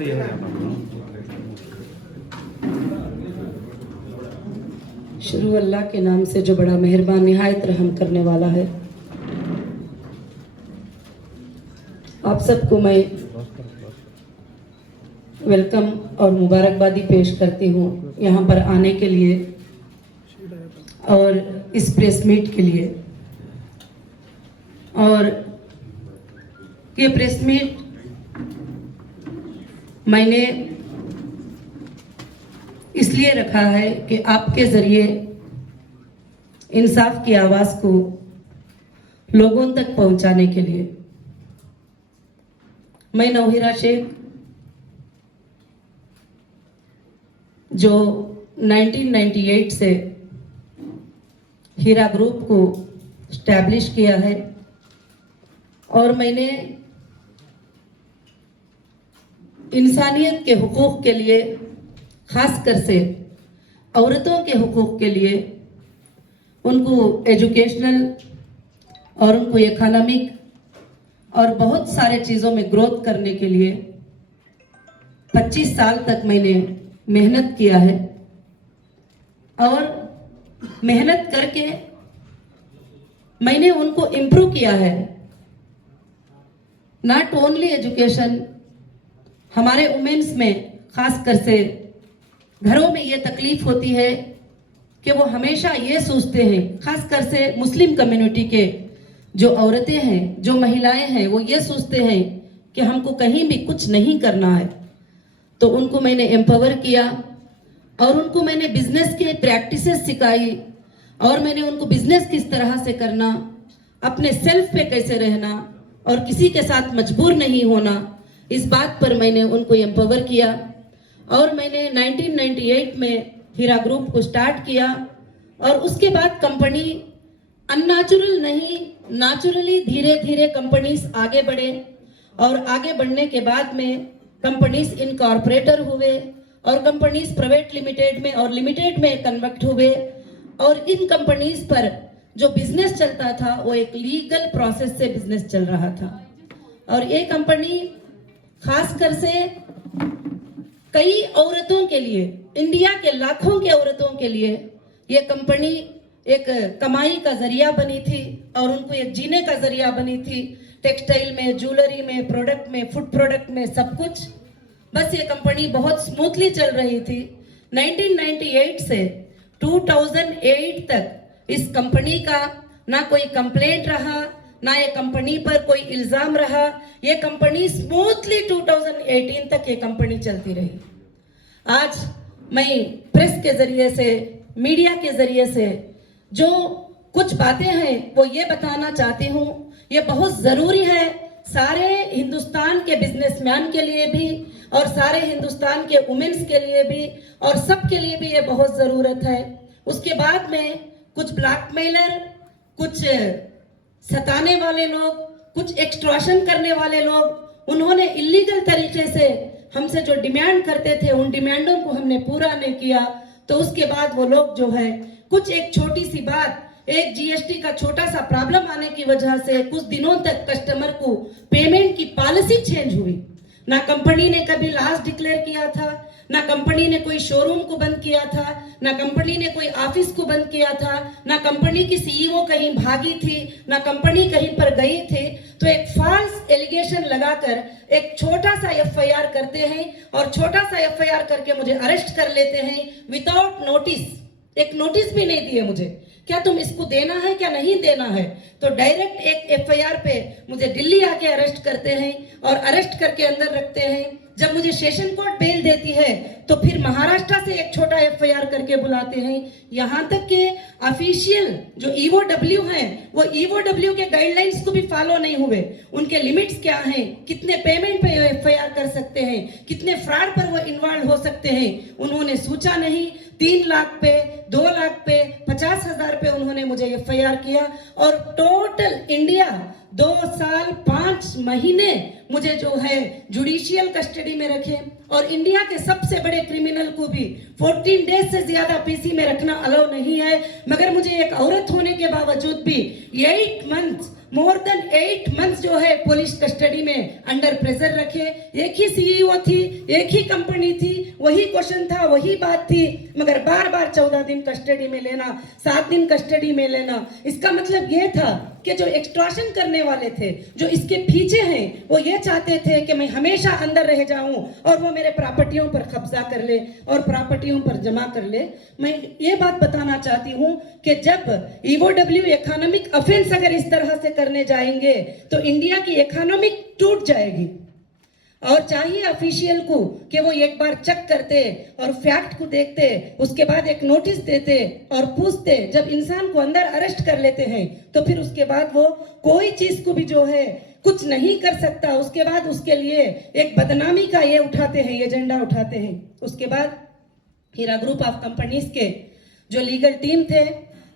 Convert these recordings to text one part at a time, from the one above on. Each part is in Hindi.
शुरू अल्लाह के नाम से जो बड़ा मेहरबान निहायत रहम करने वाला है। आप सबको मैं वेलकम और मुबारकबादी पेश करती हूँ यहाँ पर आने के लिए और इस प्रेस मीट के लिए। और ये प्रेस मीट मैंने इसलिए रखा है कि आपके जरिए इंसाफ की आवाज को लोगों तक पहुंचाने के लिए। मैं नौहिरा शेख जो 1998 से हीरा ग्रुप को स्टैब्लिश किया है और मैंने इंसानियत के हुकूक के लिए, खासकर से औरतों के हुकूक के लिए, उनको एजुकेशनल और उनको इकोनॉमिक और बहुत सारे चीज़ों में ग्रोथ करने के लिए 25 साल तक मैंने मेहनत किया है। और मेहनत करके मैंने उनको इम्प्रूव किया है। नॉट ओनली एजुकेशन, हमारे वुमेन्स में खासकर से घरों में ये तकलीफ होती है कि वो हमेशा ये सोचते हैं, खासकर से मुस्लिम कम्युनिटी के जो औरतें हैं, जो महिलाएं हैं, वो ये सोचते हैं कि हमको कहीं भी कुछ नहीं करना है। तो उनको मैंने एम्पावर किया और उनको मैंने बिजनेस के प्रैक्टिसेस सिखाई और मैंने उनको बिजनेस किस तरह से करना, अपने सेल्फ पे कैसे रहना और किसी के साथ मजबूर नहीं होना, इस बात पर मैंने उनको एम्पावर किया। और मैंने 1998 में हीरा ग्रुप को स्टार्ट किया और उसके बाद कंपनी अननेचुरल नहीं, नेचुरली धीरे धीरे कंपनीज आगे बढ़े और आगे बढ़ने के बाद में कंपनीज इनकॉर्पोरेटर हुए और कंपनीज प्राइवेट लिमिटेड में और लिमिटेड में कन्वर्ट हुए। और इन कंपनीज पर जो बिजनेस चलता था वो एक लीगल प्रोसेस से बिजनेस चल रहा था। और ये कंपनी खासकर से कई औरतों के लिए, इंडिया के लाखों के औरतों के लिए ये कंपनी एक कमाई का जरिया बनी थी और उनको एक जीने का जरिया बनी थी। टेक्सटाइल में, ज्वेलरी में, प्रोडक्ट में, फूड प्रोडक्ट में, सब कुछ बस ये कंपनी बहुत स्मूथली चल रही थी। 1998 से 2008 तक इस कंपनी का ना कोई कंप्लेंट रहा, ना ये कंपनी पर कोई इल्जाम रहा। ये कंपनी स्मूथली 2018 तक ये कंपनी चलती रही। आज मैं प्रेस के जरिए से, मीडिया के जरिए से जो कुछ बातें हैं वो ये बताना चाहती हूँ, ये बहुत जरूरी है सारे हिंदुस्तान के बिजनेसमैन के लिए भी और सारे हिंदुस्तान के वुमेन्स के लिए भी और सब के लिए भी ये बहुत जरूरत है। उसके बाद में कुछ ब्लैकमेलर, कुछ सताने वाले लोग, कुछ एक्सट्रॉशन करने वाले लोग, उन्होंने इलीगल तरीके से हमसे जो डिमांड करते थे उन डिमांडों को हमने पूरा नहीं किया। तो उसके बाद वो लोग जो है कुछ एक छोटी सी बात, एक जीएसटी का छोटा सा प्रॉब्लम आने की वजह से कुछ दिनों तक कस्टमर को पेमेंट की पॉलिसी चेंज हुई। ना कंपनी ने कभी लॉस डिक्लेयर किया था, ना कंपनी ने कोई शोरूम को बंद किया था, ना कंपनी ने कोई ऑफिस को बंद किया था, ना कंपनी की सीईओ कहीं भागी थी, ना कंपनी कहीं पर गई थी। तो एक फॉल्स एलिगेशन लगाकर एक छोटा सा एफआईआर करते हैं और छोटा सा एफआईआर करके मुझे अरेस्ट कर लेते हैं विदाउट नोटिस। एक नोटिस भी नहीं दिए मुझे, क्या तुम इसको देना है क्या नहीं देना है। तो डायरेक्ट एक एफआईआर पे मुझे दिल्ली आके अरेस्ट करते हैं और अरेस्ट करके अंदर रखते हैं। जब मुझे सेशन कोर्ट बेल देती है तो फिर महाराष्ट्र से एक छोटा एफआईआर करके बुलाते हैं। यहाँ तक के ऑफिशियल जो ईओडब्ल्यू हैं वो ईओडब्ल्यू के गाइडलाइंस को भी फॉलो नहीं हुए। उनके लिमिट्स क्या हैं, कितने पेमेंट पे एफआईआर कर सकते हैं, कितने फ्रॉड पर वो इन्वॉल्व हो सकते हैं, उन्होंने सोचा नहीं। 3 लाख पे, 2 लाख पे, 50,000 पे उन्होंने मुझे एफआईआर किया और टोटल इंडिया 2 साल 5 महीने मुझे जो है जुडिशियल कस्टडी में रखे। और इंडिया के सबसे बड़े क्रिमिनल को भी 14 डेज से ज्यादा पीसी में रखना अलाउ नहीं है। मगर मुझे एक औरत होने के बावजूद भी 8 मंथ मोर देन 8 मंथ्स जो है पुलिस कस्टडी में अंडर प्रेशर रखे। एक ही सीईओ थी, एक ही कंपनी थी, वही क्वेश्चन था, वही बात थी, मगर बार बार 14 दिन कस्टडी में लेना, 7 दिन कस्टडी में लेना। इसका मतलब ये था कि जो एक्सटॉर्शन करने वाले थे, जो इसके पीछे हैं, वो ये चाहते थे कि मैं हमेशा अंदर रह जाऊं और वो मेरे प्रॉपर्टियों पर कब्जा कर ले और प्रॉपर्टियों पर जमा कर ले। मैं ये बात बताना चाहती हूं कि जब EOW इकोनॉमिक ऑफेंस अगर इस तरह से करने जाएंगे तो इंडिया की इकोनॉमिक टूट जाएगी। और चाहिए ऑफिशियल को कि वो एक बार चेक करते और फैक्ट को देखते, उसके बाद एक नोटिस देते और पूछते। जब इंसान को अंदर अरेस्ट कर लेते हैं तो फिर उसके बाद वो कोई चीज को भी जो है कुछ नहीं कर सकता। उसके बाद उसके लिए एक बदनामी का ये उठाते हैं, एजेंडा उठाते हैं। उसके बाद हीरा ग्रुप ऑफ कंपनीज के जो लीगल टीम थे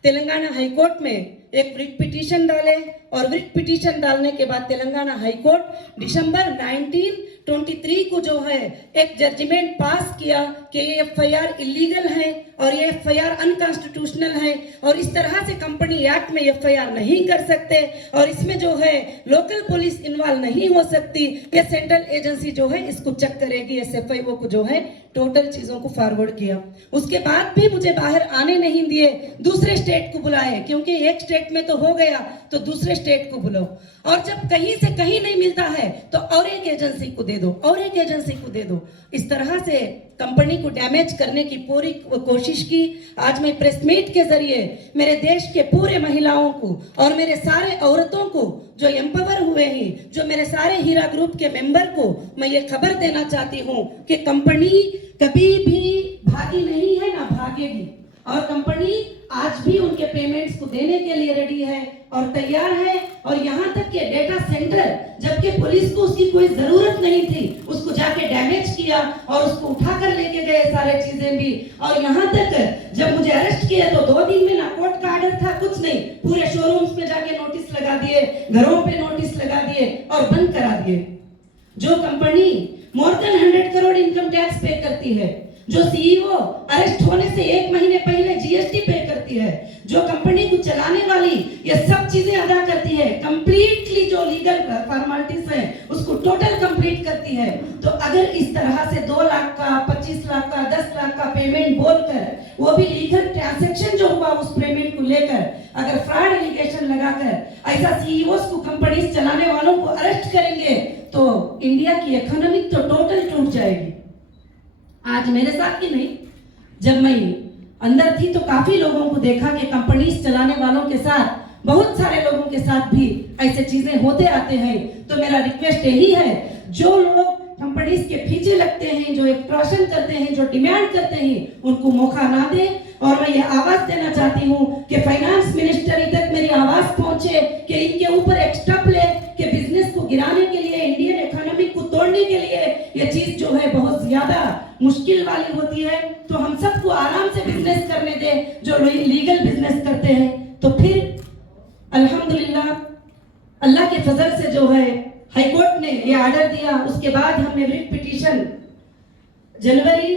तेलंगाना हाई कोर्ट में एक रिट पिटीशन डाले और रिट पिटीशन डालने के बाद तेलंगाना हाई कोर्ट दिसंबर 1923 को जो है एक जजमेंट पास किया कि ये FIR इलीगल है और ये FIR अनकॉन्स्टिट्यूशनल है और इस तरह से कंपनी एक्ट में FIR नहीं कर सकते और इसमें जो है लोकल पुलिस इन्वॉल्व नहीं हो सकती। ये सेंट्रल एजेंसी जो है इसको चेक करेगी। SFIO को जो है टोटल चीजों को फॉरवर्ड किया। उसके बाद भी मुझे बाहर आने नहीं दिए, दूसरे स्टेट को बुलाए, क्योंकि एक स्टेट में तो हो गया तो दूसरे स्टेट को बुलाओ। और जब कहीं से कहीं नहीं मिलता है तो और एक एजेंसी को दे दो, और एक एजेंसी को दे दो। इस तरह से कंपनी को डैमेज करने की पूरी कोशिश की। आज मैं प्रेस मीट के जरिए मेरे देश के पूरे महिलाओं को और मेरे सारे औरतों को जो एम्पावर हुए हैं, जो मेरे सारे हीरा ग्रुप के मेंबर को मैं ये खबर देना चाहती हूँ कि कंपनी कभी भी भागी नहीं है ना भागेगी। और कंपनी आज भी उनके पेमेंट्स को देने के लिए रेडी है और तैयार है। और यहाँ तक कि डेटा सेंटर, जबकि पुलिस को उसकी कोई जरूरत नहीं थी, उसको जाके डैमेज किया और उसको उठा कर लेके गए सारे चीजें भी। और यहाँ तक जब मुझे अरेस्ट किया तो 2 दिन में ना कोर्ट का ऑर्डर था, कुछ नहीं, पूरे शोरूम्स में जाके नोटिस लगा दिए, घरों पे नोटिस लगा दिए और बंद करा दिए। जो company more than 100 crore income tax पे करती है, जो सीईओ अरेस्ट होने से 1 महीने पहले जीएसटी पे करती है, जो कंपनी को चलाने वाली ये सब चीजें अदा करती है, कंप्लीटली जो लीगल फॉर्मेलिटीज है उसको टोटल कंप्लीट करती है। तो अगर इस तरह से 2 लाख का, 25 लाख का, 10 लाख का पेमेंट बोलकर, वो भी लीगल ट्रांजैक्शन जो हुआ उस पेमेंट को लेकर अगर फ्रॉड एलिगेशन लगाकर ऐसा सीईओस को, कंपनी चलाने वालों को अरेस्ट करेंगे तो इंडिया की इकोनॉमी तो टोटल टूट जाएगी। आज मेरे साथ ही नहीं, जब मैं अंदर थी तो काफी लोगों को देखा कि कंपनीज चलाने वालों के साथ, बहुत सारे लोगों के साथ भी ऐसे चीजें होते आते हैं। तो मेरा रिक्वेस्ट यही है, जो लोग कंपनीज के पीछे लगते हैं, जो एक्सटॉर्शन करते हैं, जो डिमांड करते हैं, उनको मौका ना दें। और मैं ये आवाज देना चाहती हूँ कि फाइनेंस मिनिस्ट्री तक मेरी आवाज पहुंचे कि इनके ऊपर एक स्टेप ले कि बिजनेस को गिराने के लिए, इंडियन इकोनॉमी को तोड़ने के लिए ये चीज जो है बहुत ज्यादा मुश्किल वाली होती है। तो हम सबको आराम से बिजनेस करने दे, जो लीगल बिजनेस करते हैं। तो फिर अल्हम्दुलिल्लाह अल्लाह के फजल से जो है हाई कोर्ट ने ये ऑर्डर दिया। उसके बाद हमने रिट पिटीशन जनवरी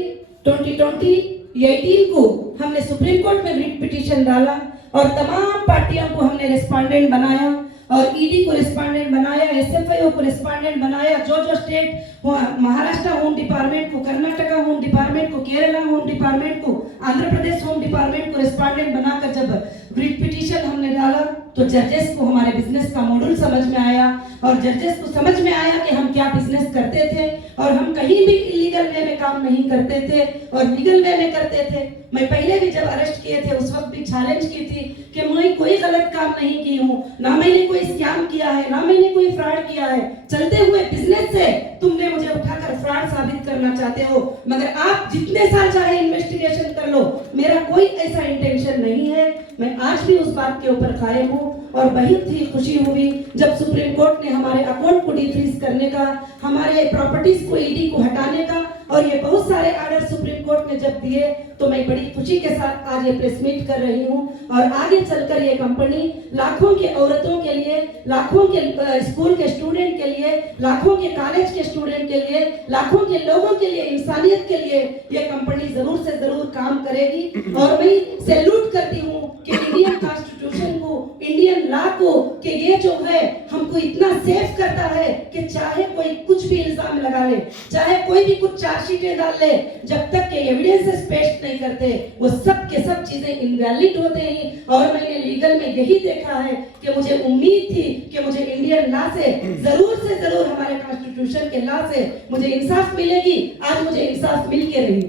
2018 को हमने सुप्रीम कोर्ट में रिट पिटीशन डाला और तमाम पार्टियों को हमने रिस्पोंडेंट बनाया और ईडी को रिस्पोंडेंट बनाया, SFIO को रिस्पोंडेंट बनाया। जो स्टेट, महाराष्ट्र होम डिपार्टमेंट को, कर्नाटका होम डिपार्टमेंट को, केरला होम डिपार्टमेंट को, आंध्र प्रदेश होम डिपार्टमेंट को रिस्पोंडेंट बनाकर जब रिट पिटीशन हमने डाला तो जजेस को हमारे बिजनेस का मॉडल समझ में आया और जजेस को समझ में आया कि हम क्या बिजनेस करते थे और हम कहीं भी इलीगल वे में काम नहीं करते थे और लीगल वे में करते थे। मैं पहले भी जब अरेस्ट किए थे उस वक्त भी चैलेंज की थी कि मैं कोई गलत काम नहीं की हूँ, ना मैंने कोई स्कैम किया है, ना मैंने कोई फ्रॉड किया है। चलते हुए बिजनेस से तुमने मुझे उठाकर फ्रॉड साबित करना चाहते हो, मगर आप जितने साल चाहे इन्वेस्टिगेशन कर लो, मेरा कोई ऐसा इंटेंशन नहीं है। मैं आज भी उस बात के ऊपर कायम हूँ और बहुत ही खुशी हुई जब सुप्रीम कोर्ट ने हमारे अकाउंट को डिफ्रीज करने का, हमारे प्रॉपर्टीज को, ईडी को हटाने का और ये बहुत सारे ऑर्डर सुप्रीम कोर्ट ने जब दिए तो मैं बड़ी खुशी के साथ आज ये प्रेस मीट कर रही हूँ। और आगे चलकर ये कंपनी लाखों के औरतों के लिए, लाखों के स्कूल के स्टूडेंट के लिए, लाखों के कॉलेज के स्टूडेंट के लिए, लाखों के लोगों के लिए, इंसानियत के लिए ये कंपनी जरूर से जरूर काम करेगी। और मैं सैल्यूट करती हूँ कि इंडियन कॉन्स्टिट्यूशन को, इंडियन लॉ को कि ये जो है हमको इतना सेफ करता है कि चाहे कोई कुछ भी इल्जाम लगा ले, चाहे कोई भी कुछ चार्जशीटें डाल ले, जब तक के एविडेंसेस पेश नहीं करते वो सब के सब चीजें इनवैलिड होते हैं। और मैंने लीगल में यही देखा है कि मुझे उम्मीद थी कि मुझे इंडियन लॉ से जरूर हमारे कॉन्स्टिट्यूशन के लॉ से मुझे इंसाफ मिलेगी। आज मुझे इंसाफ मिल के रही,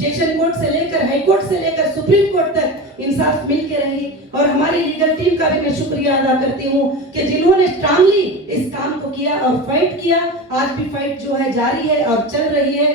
सेशन कोर्ट से लेकर हाई कोर्ट से लेकर सुप्रीम कोर्ट तक इंसाफ मिल के रही। और हमारी लीगल टीम का भी मैं शुक्रिया अदा करती हूँ कि जिन्होंने स्ट्रांगली इस काम को किया और फाइट किया। आज भी फाइट जो है जारी है और चल रही है।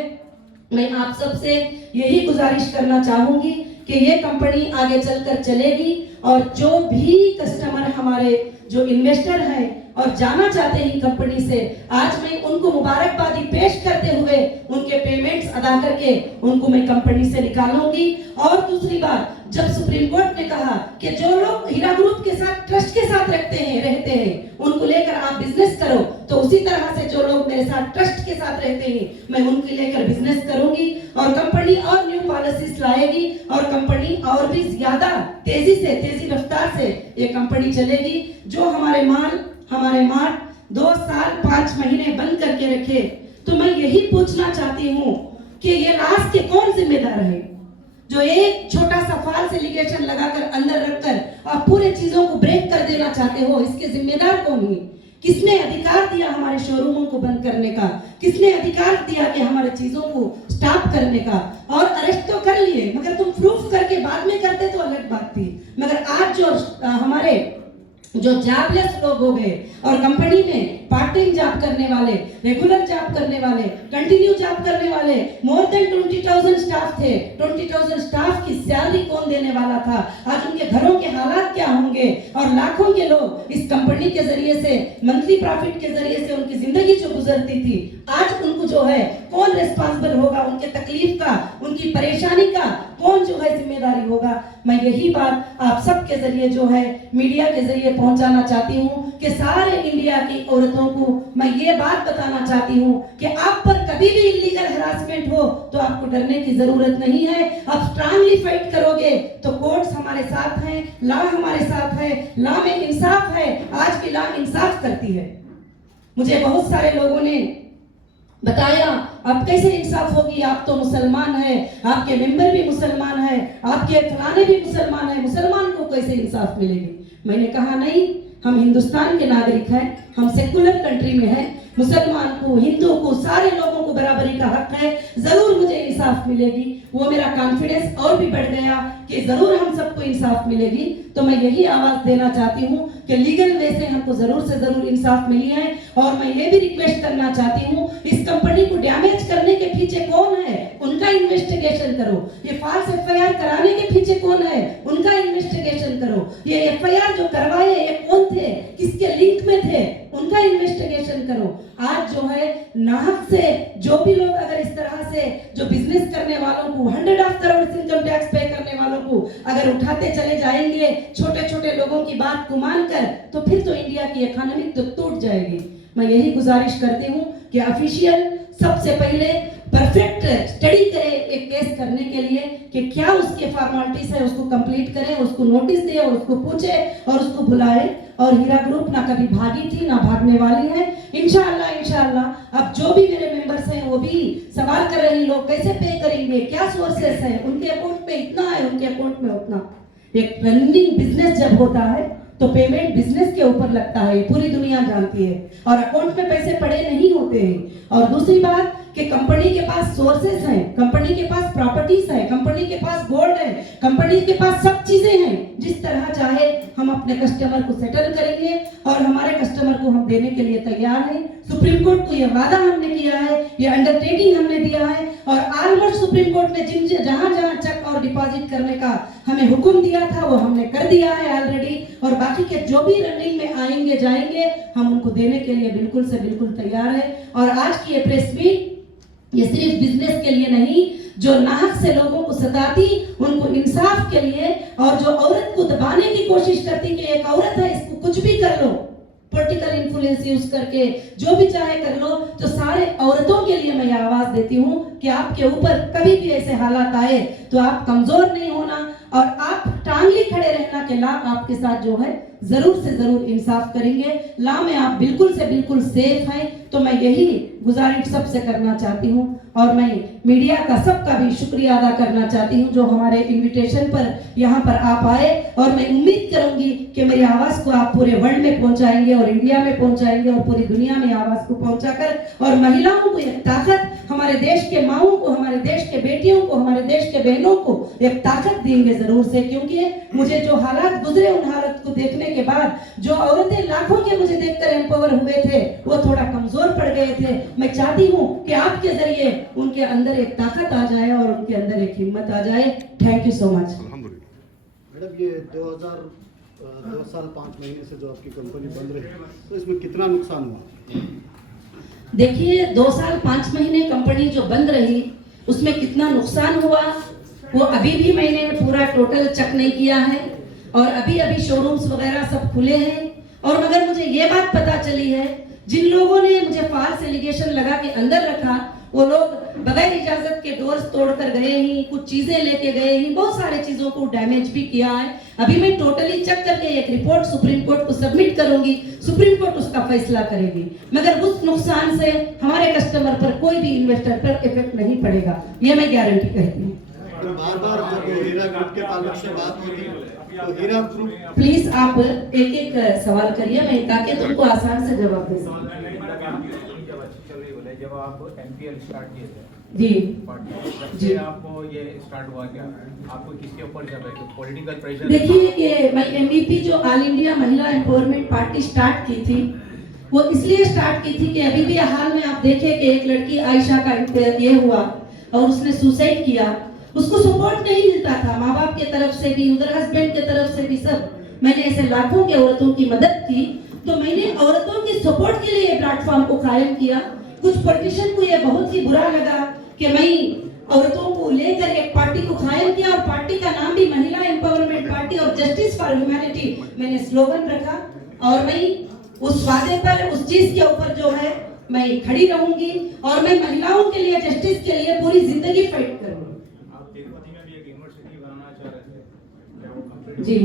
मैं आप सबसे यही गुजारिश करना चाहूंगी कि ये कंपनी आगे चलकर चलेगी और जो भी कस्टमर हमारे जो इन्वेस्टर हैं और जाना चाहते हैं कंपनी से, आज मैं उनको मुबारकबादी पेश करते हुए उनके पेमेंट्स अदा करके उनको मैं कंपनी से निकालूंगी। और दूसरी बात, जब सुप्रीम कोर्ट ने कहा कि जो लोग हीरा ग्रुप के साथ ट्रस्ट के साथ रहते हैं उनको लेकर आप बिजनेस करो, तो उसी तरह से जो लोग मेरे साथ ट्रस्ट के साथ रहते हैं मैं उनके लेकर बिजनेस करूंगी। और कंपनी और न्यू पॉलिसीज लाएगी और कंपनी और भी ज्यादा तेजी रफ्तार से ये कंपनी चलेगी। जो हमारे मार्ट 2 साल 5 महीने बंद करके रखे, तो मैं यही पूछना चाहती हूँ कि ये लास्ट के कौन जिम्मेदार है? जो एक छोटा सा फाल्स एलिगेशन लगाकर अंदर रखकर आप पूरे चीजों को ब्रेक कर देना चाहते हो, इसके जिम्मेदार कौन है? किसने अधिकार दिया हमारे शोरूमों को बंद करने का? किसने अधिकार दिया कि हमारे चीजों को स्टॉप करने का? और अरेस्ट तो कर लिए, मगर तुम प्रूफ करके बाद में करते तो अलग बात थी। मगर आज जो हमारे जो जॉबलेस लोग हो गए और कंपनी में पार्ट टाइम जॉब करने वाले, रेगुलर जॉब करने वाले, कंटिन्यू जॉब करने वाले, मोर देन 20,000 स्टाफ थे। 20,000 स्टाफ की सैलरी कौन देने वाला था? आज उनके घरों के हालात क्या होंगे? और लाखों के लोग इस कंपनी के जरिए से, मंथली प्रॉफिट के जरिए से उनकी जिंदगी जो गुजरती थी, आज उनको जो है कौन रिस्पांसिबल होगा? उनके तकलीफ का, उनकी परेशानी का कौन जो है जिम्मेदारी होगा? मैं यही बात आप सबके जरिए जो है मीडिया के जरिए पहुंचाना चाहती हूँ कि सारे इंडिया की औरतों को मैं ये बात बताना चाहती हूँ कि आप पर कभी भी इलीगल हरासमेंट हो तो आपको डरने की जरूरत नहीं है। आप स्ट्रांगली फाइट करोगे तो कोर्ट्स हमारे साथ हैं, लॉ हमारे साथ है, लॉ में इंसाफ है। आज की लॉ इंसाफ करती है। मुझे बहुत सारे लोगों ने बताया अब कैसे इंसाफ होगी, आप तो मुसलमान है, आपके मेंबर भी मुसलमान है, आपके फलाने भी मुसलमान है, मुसलमान को कैसे इंसाफ मिलेगी? मैंने कहा नहीं, हम हिंदुस्तान के नागरिक हैं, हम सेकुलर कंट्री में हैं, मुसलमान को, हिंदू को, सारे लोगों को बराबरी का हक है, जरूर मुझे इंसाफ मिलेगी। वो मेरा कॉन्फिडेंस और भी बढ़ गया कि जरूर हम सबको इंसाफ मिलेगी। तो मैं यही आवाज देना चाहती हूँ कि लीगल वे से हमको जरूर से जरूर इंसाफ मिली है। और मैं ये भी रिक्वेस्ट करना चाहती हूँ, इस कंपनी को डैमेज करने के पीछे कौन है उनका इन्वेस्टिगेशन करो। ये फॉल्स एफआईआर कराने के पीछे कौन है उनका इन्वेस्टिगेशन करो। ये एफआईआर जो करवाए ये कौन थे, किसके लिंक में थे, उनका इन्वेस्टिगेशन करो। आज जो है नाहक से जो भी लोग अगर इस तरह से जो बिजनेस करने वालों को 100 करोड़ इनकम टैक्स पे करने वालों को अगर उठाते चले जाएंगे छोटे छोटे लोगों की बात को मानकर, तो फिर तो इंडिया की इकोनॉमी तो टूट जाएगी। मैं यही गुजारिश करती हूँ कि ऑफिशियल सबसे पहले परफेक्ट स्टडी करे एक केस करने के लिए कि क्या उसके फॉर्मेलिटीज है, उसको कंप्लीट करें, उसको नोटिस दे और उसको पूछे और उसको बुलाए। और हीरा ग्रुप ना कभी भागी थी ना भागने वाली है। इंशाअल्लाह अब जो भी मेरे मेंबर्स हैं वो भी सवाल कर रहे हैं, लोग कैसे पे करेंगे, क्या सोर्सेस है, उनके अकाउंट में इतना है, उनके अकाउंट में उतना। एक रनिंग बिजनेस जब होता है तो पेमेंट बिजनेस के ऊपर लगता है, पूरी दुनिया जानती है, और अकाउंट में पैसे पड़े नहीं होते हैं। और दूसरी बात कि कंपनी के पास सोर्सेस हैं, कंपनी के पास प्रॉपर्टीज है, कंपनी के पास गोल्ड है, कंपनी के पास सब चीजें हैं। जिस तरह चाहे हम अपने कस्टमर को सेटल करेंगे और हमारे कस्टमर को हम देने के लिए तैयार हैं। सुप्रीम कोर्ट को ये वादा हमने किया है, ये अंडरटेकिंग हमने दिया है, और ऑलमोस्ट सुप्रीम कोर्ट ने जहां जहां चेक और डिपॉजिट करने का हमें हुक्म दिया था वो हमने कर दिया है ऑलरेडी। और बाकी के जो भी रनिंग में आएंगे जाएंगे हम उनको देने के लिए बिल्कुल से बिल्कुल तैयार है। और आज की ये प्रेस मीट ये सिर्फ बिजनेस के लिए नहीं, जो नाहक से लोगों को सताती उनको इंसाफ के लिए, और जो औरत को दबाने की कोशिश करती कि एक औरत है इसको कुछ भी कर लो, पॉलिटिकल इन्फ्लुएंस यूज करके जो भी चाहे कर लो, तो सारे औरतों के लिए मैं आवाज देती हूँ कि आपके ऊपर कभी भी ऐसे हालात आए तो आप कमजोर नहीं होना। और आप टांगली खड़े रहना के ला आपके साथ जो है जरूर से जरूर इंसाफ करेंगे। ला में आप बिल्कुल से बिल्कुल सेफ हैं। तो मैं यही गुजारिश सबसे करना चाहती हूँ और मैं मीडिया का सबका भी शुक्रिया अदा करना चाहती हूँ जो हमारे इनविटेशन पर यहाँ पर आप आए, और मैं उम्मीद करूंगी कि मेरी आवाज़ को आप पूरे वर्ल्ड में पहुंचाएंगे और इंडिया में पहुंचाएंगे और पूरी दुनिया में आवाज़ को पहुंचाकर और महिलाओं को एक ताकत, हमारे देश के माओं को, हमारे देश के बेटियों को, हमारे देश के बहनों को एक ताकत देंगे जरूर से। क्योंकि मुझे जो हालात गुजरे उन हालात को देखने के बाद जो औरतें लाखों के मुझे देखकर एम्पावर हुए थे वो थोड़ा कमजोर पड़ गए थे। मैं चाहती हूँ कि आपके जरिए उनके अंदर एक ताकत आ जाए और उनके अंदर एक हिम्मत आ जाए। Thank you so much. Madam, ये 2 साल 5 महीने से जो आपकी कंपनी बंद रही तो इसमें कितना नुकसान हुआ? देखिए 2 साल 5 महीने कंपनी जो बंद रही उसमें कितना नुकसान हुआ वो अभी भी मैंने पूरा टोटल चेक नहीं किया है, और अभी अभी शोरूम्स वगैरह सब खुले हैं। और मगर मुझे ये बात पता चली है जिन लोगों ने मुझे फाल्स एलिगेशन लगा के अंदर रखा वो लोग बगैर इजाजत के डोर्स तोड़कर गए ही, कुछ चीजें लेके गए ही, बहुत सारे चीजों को डैमेज भी किया है। अभी मैं टोटली चेक करके एक रिपोर्ट सुप्रीम कोर्ट को सबमिट करूंगी, सुप्रीम कोर्ट उसका फैसला करेगी। मगर उस नुकसान से हमारे कस्टमर पर, कोई भी इन्वेस्टर पर इफेक्ट नहीं पड़ेगा, ये मैं गारंटी कहती हूँ। बार बार जब हीरा ग्रुप के ताल्लुक से बात होती है तो हीरा ग्रुप, प्लीज आप एक एक सवाल करिए, मैं ताकि तुमको आसान से जवाब दे सकूं। जब आप एमपीएल स्टार्ट किए थे जी जी, आपको ये स्टार्ट हुआ क्या? आपको किसके ऊपर जब है पॉलिटिकल प्रेशर? देखिए ये मैं एमवीपी जो ऑल इंडिया महिला एम्पावरमेंट पार्टी स्टार्ट की थी वो इसलिए स्टार्ट की थी कि अभी भी हाल में आप देखें कि एक लड़की आयशा का ये हुआ और उसने सुसाइड किया, उसको सपोर्ट नहीं मिलता था माँ बाप के तरफ से भी, उधर हस्बैंड के तरफ से भी, सब। मैंने ऐसे लाखों के औरतों की मदद की, तो मैंने औरतों की सपोर्ट के लिए प्लेटफॉर्म को कायम किया। कुछ पॉलिटिशियन को ये बहुत ही बुरा लगा कि मैं औरतों को लेकर एक पार्टी को कायम किया, और पार्टी का नाम भी महिला एम्पावरमेंट पार्टी और जस्टिस फॉर ह्यूमैनिटी मैंने स्लोगन रखा। और मैं उस वादे पर, उस चीज के ऊपर जो है मैं खड़ी रहूंगी और मैं महिलाओं के लिए, जस्टिस के लिए पूरी जिंदगी फाइट करूंगी। जी,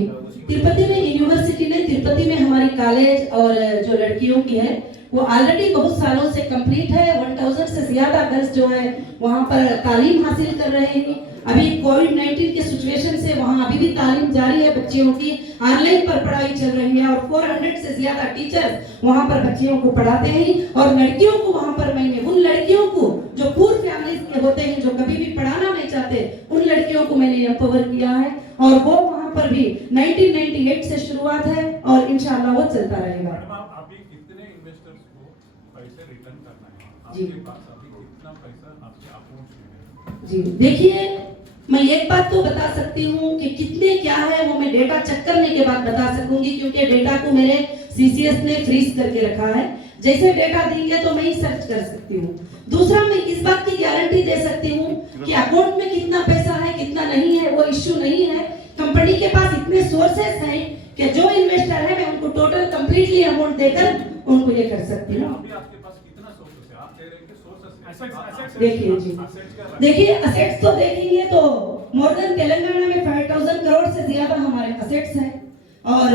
तिरुपति में यूनिवर्सिटी नहीं, तिरुपति में हमारी कॉलेज और जो लड़कियों की है वो ऑलरेडी बहुत सालों से कंप्लीट है। 1000 से ज्यादा गर्ल्स जो है वहाँ पर तालीम हासिल कर रहे हैं। अभी कोविड-19 के सिचुएशन से वहाँ अभी भी तालीम जारी है, बच्चियों की ऑनलाइन पर पढ़ाई चल रही है, और 400 से ज्यादा टीचर्स वहाँ पर बच्चियों को पढ़ाते हैं। और लड़कियों को वहाँ पर मैंने, उन लड़कियों को जो पूर फैमिलीज के होते हैं, जो कभी भी पढ़ाना नहीं चाहते, उन लड़कियों को मैंने एम्पावर किया है। और वो वहाँ पर भी 1998 से शुरुआत है और इंशाल्लाह वो चलता रहेगा। अभी कितने इन्वेस्टर्स को पैसे रिटर्न करना है? आपके पास अभी कितना पैसा आपके अकाउंट में है? जी देखिए, मैं एक बात तो बता सकती हूँ कि कितने क्या है वो मैं डेटा चेक करने के बाद बता सकूंगी, क्योंकि डेटा को मेरे सीसीएस ने फ्रीज करके रखा है। जैसे डेटा देंगे तो मैं ही सर्च कर सकती हूँ। दूसरा, मैं इस बात की गारंटी दे सकती हूँ कि अकाउंट में कितना पैसा है कितना नहीं है वो इश्यू नहीं है। कंपनी के पास इतने सोर्सेस हैं कि जो इन्वेस्टर है मैं उनको टोटल कंप्लीटली अमाउंट देकर उनको ये कर सकती हूँ। अभी आपके पास कितना सोर्सेस है? आप कह रहे हैं कि सोर्सेस देखिए जी, देखिए असेट्स तो देखेंगे तो मोर देन तेलंगाना में 5000 करोड़ से ज्यादा हमारे असेट्स हैं, और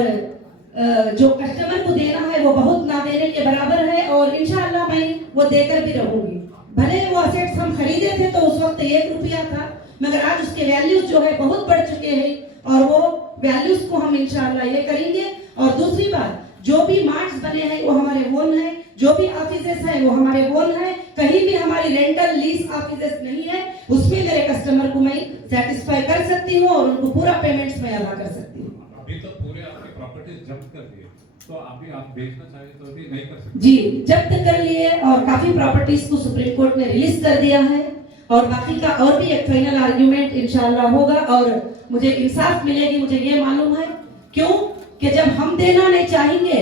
जो कस्टमर को देना है वो बहुत ना देने के बराबर है, और इंशाअल्लाह मैं वो देकर भी रहूंगी। भले वो असेट्स हम खरीदे थे तो उस वक्त 1 रुपया था, मगर आज उसके वैल्यूज जो है बहुत बढ़ चुके हैं, और वो वैल्यूज को हम इंशाअल्लाह ये करेंगे। और दूसरी बात, जो भी मार्ट्स बने हैं वो हमारे ओन है, जो भी ऑफिसेस हैं वो हमारे ओन है, कहीं भी हमारी रेंटल लीज ऑफिसेस नहीं है। उसमें मेरे कस्टमर को मैं सेटिस्फाई कर सकती हूँ और उनको पूरा पेमेंट्स मैं अदा कर सकती हूँ। अभी तो पूरे आपके प्रॉपर्टीज जब्त कर दिए, तो अभी आप बेचना चाहे तो भी नहीं कर सकते? जी, जब्त कर लिए और काफी प्रॉपर्टीज को सुप्रीम कोर्ट ने रिलीज कर दिया है, और बाकी का और भी एक फाइनल आर्ग्यूमेंट इंशाल्लाह होगा और मुझे इंसाफ मिलेगी। मुझे ये मालूम है क्यों कि जब हम देना नहीं चाहेंगे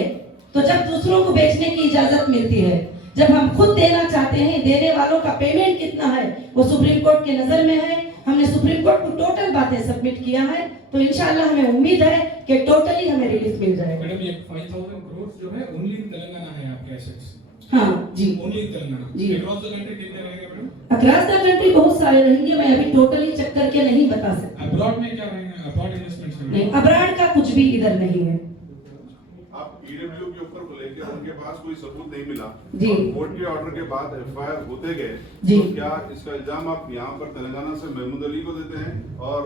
तो जब दूसरों को बेचने की इजाजत मिलती है, जब हम खुद देना चाहते हैं, देने वालों का पेमेंट कितना है वो सुप्रीम कोर्ट के नजर में है। हमने सुप्रीम कोर्ट को टोटल बातें सबमिट किया है, तो इंशाल्लाह हमें उम्मीद है कि टोटली हमें रिलीज मिल जाएगा। मैडम, ये 5000 करोड़ जो है ओनली इन तेलंगाना है आपके एसेट्स? हाँ जी, ओनली इन तेलंगाना। जी। अक्रॉस द कंट्री कितने रहेंगे मैडम? अक्रॉस द कंट्री बहुत सारे रहेंगे, मैं अभी टोटली चेक करके नहीं बता सकती। अब्रॉड में क्या रहेंगे? अब्रॉड इन्वेस्टमेंट्स नहीं, अब्राड का कुछ भी इधर नहीं है। आप ईडब्ल्यू के ऊपर को लेकर उनके पास कोई सबूत नहीं मिला जी। और कोर्ट के ऑर्डर के बाद एफआईआर होते गए, जी। तो क्या इसका इल्जाम आप यहाँ पर तेलंगाना से महमूद अली को देते हैं और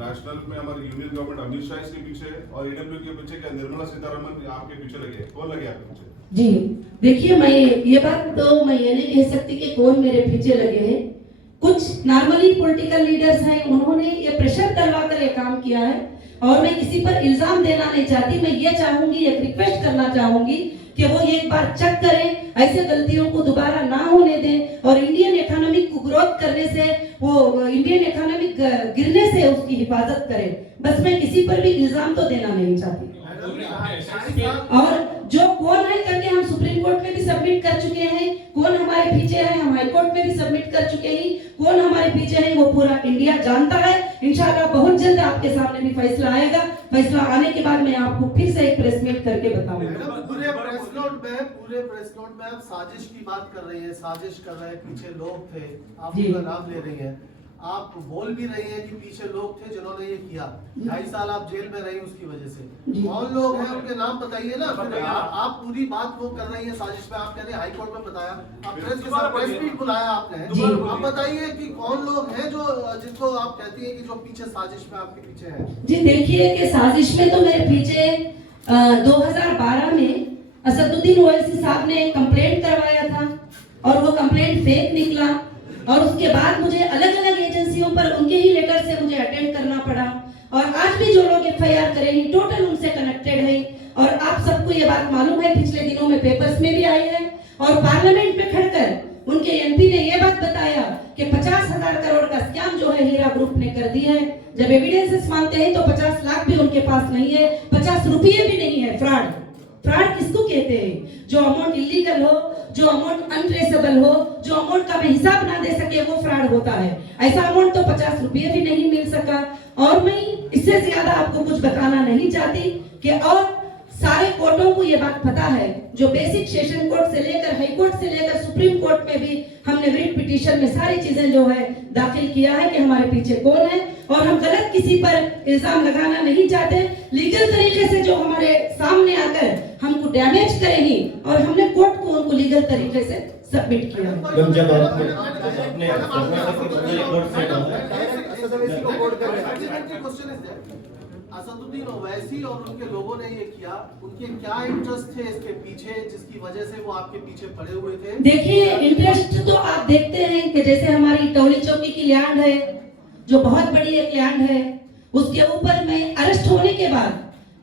नेशनल में हमारी यूनियन गवर्नमेंट अमित शाह इसके पीछे है और ईडब्ल्यू के पीछे क्या निर्मला सीतारमण आपके पीछे लगे? कौन लगे आपके पीछे? जी देखिए, मैं ये बात तो मैं ये नहीं कह सकती कि कौन मेरे पीछे लगे हैं। कुछ नॉर्मली पॉलिटिकल लीडर्स हैं, उन्होंने ये प्रेशर डलवा कर ये काम किया है और मैं किसी पर इल्जाम देना नहीं चाहती। मैं ये चाहूंगी, एक रिक्वेस्ट करना चाहूंगी कि वो एक बार चेक करें, ऐसे गलतियों को दोबारा ना होने दें और इंडियन इकोनॉमी को ग्रोथ करने से, वो इंडियन इकोनॉमी गिरने से उसकी हिफाजत करें। बस मैं किसी पर भी इल्जाम तो देना नहीं चाहती। और जो कौन है करके हम सुप्रीम कोर्ट में भी सबमिट कर चुके हैं, कौन हमारे पीछे है हम हाई कोर्ट में भी सबमिट कर चुके हैं, कौन हमारे पीछे है वो पूरा इंडिया जानता है। इंशाल्लाह बहुत जल्द आपके सामने भी फैसला आएगा। फैसला आने के बाद मैं आपको फिर से एक प्रेस मीट करके बताऊंगा। पूरे प्रेस नोट में आप साजिश की बात कर रही है, साजिश कर रहे हैं, पीछे लोग थे, आप जी। उनका नाम ले रही है, आप बोल भी रही है कि पीछे लोग थे जिन्होंने ये किया। 2.5 साल आप जेल में रही उसकी वजह से। जी। कौन लोग हैं उनके नाम बताइए ना। फिर आप पूरी बात वो कर रही है साजिश पे, आप कह रहे हैं हाई कोर्ट में बताया, आप प्रेस के साथ प्रेस मीट बुलाया आपने। जी। आप बताइए कि कौन लोग हैं जो जिनको आप कहती है कि जो पीछे साजिश में आपके पीछे है। जी देखिए कि साजिश में तो मेरे पीछे 2012 में असदुद्दीन ओवैसी साहब ने कंप्लेंट करवाया था और वो कंप्लेंट फेक निकला और उसके बाद मुझे अलग अलग एजेंसियों पर उनके ही लेटर से मुझे अटेंड करना पड़ा और आज भी जो लोग एफआईआर करे हैं टोटल उनसे कनेक्टेड है। और आप सबको ये बात मालूम है, पिछले दिनों में पेपर्स में भी आई है और पार्लियामेंट में खड़कर उनके एमपी ने ये बात बताया कि 50,000 करोड़ का स्कैम जो है हीरा ग्रुप ने कर दिया है। जब एविडेंसेस मांगते हैं तो 50 लाख भी उनके पास नहीं है, 50 रुपये भी नहीं है। फ्रॉड किसको कहते हैं? जो अमाउंट इलीगल हो, जो अमाउंट अनट्रेसेबल हो, जो अमाउंट का मैं हिसाब ना दे सके, वो फ्रॉड होता है। ऐसा अमाउंट तो 50 रुपये भी नहीं मिल सका। और मैं इससे ज्यादा आपको कुछ बताना नहीं चाहती कि और सारे कोर्टों को ये बात पता है, जो बेसिक सेशन कोर्ट से लेकर हाई कोर्ट से लेकर सुप्रीम कोर्ट में भी हमने रिट पिटीशन में सारी चीजें जो है दाखिल किया है कि हमारे पीछे कौन है और हम गलत किसी पर इल्जाम लगाना नहीं चाहते। लीगल तरीके से जो हमारे सामने आकर हमको डैमेज करेंगी और हमने कोर्ट को उनको लीगल तरीके से सबमिट किया। जब आपने असदुद्दीन ओवैसी और उनके लोगों ने ये किया, उनके क्या इंटरेस्ट थे इसके पीछे जिसकी वजह से वो आपके पीछे पड़े हुए थे? देखिए इंटरेस्ट तो आप देखते हैं कि जैसे हमारी टौली चौकी की लैंड है, जो बहुत बड़ी एक लैंड है, उसके ऊपर में अरेस्ट होने के बाद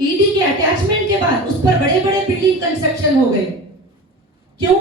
ईडी के अटैचमेंट के बाद उस पर बड़े बड़े बिल्डिंग कंस्ट्रक्शन हो गए। क्यों?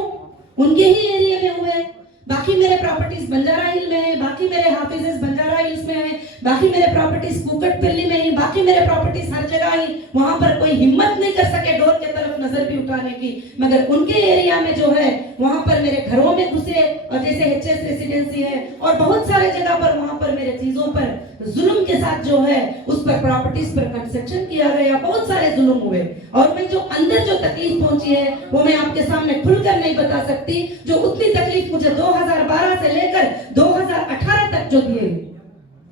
उनके ही एरिया में हुए। बाकी मेरे प्रॉपर्टीज बंजारा हिल में है, बाकी मेरे हाफिजेस बंजारा हिल्स में है, बाकी मेरे प्रॉपर्टीज कुकटपल्ली में है, बाकी मेरे प्रॉपर्टीज हर जगह ही। वहां पर कोई हिम्मत नहीं कर सके डोर के तरफ नजर भी उठाने की, मगर उनके एरिया में जो है वहां पर मेरे घरों में घुसे और जैसे एचएस रेसिडेंसी है और बहुत सारे जगह पर वहां पर मेरे चीजों पर जुल्म के साथ जो है उस पर प्रॉपर्टीज पर कंस्ट्रक्शन किया गया, बहुत सारे जुल्म हुए। और मैं जो अंदर जो तकलीफ पहुंची है वो मैं आपके सामने खुलकर नहीं बता सकती। जो उतनी तकलीफ मुझे 2012 से लेकर 2018 तक जो दिए